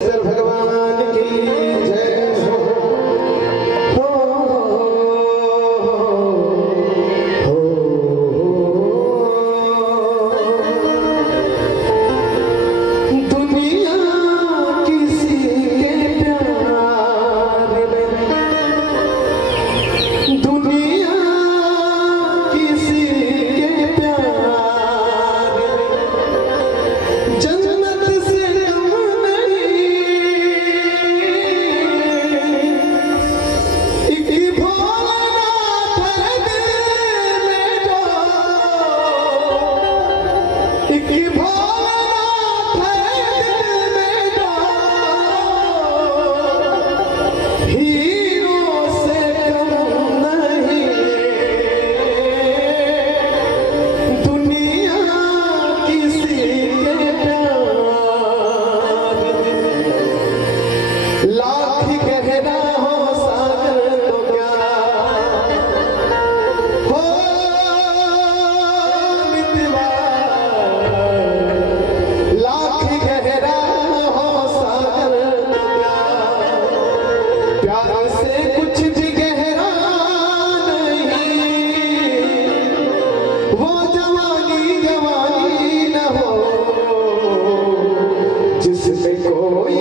भगवान की जय हो, दुनिया किसी के प्यार में, दुनिया किसी के प्यार में जन्नत से कम नहीं, एक भोलानाथ है दिल में जो, एक भोलानाथ है दिल में जो, हीरो से कम नहीं, दुनिया किसी के प्यार में। लाख गहरा हो सागर तो क्या हो मितवा, लाख गहरा हो सागर तो क्या, प्यार से कुछ भी गहरा नहीं, वो जवानी जवानी न हो जिसमें कोई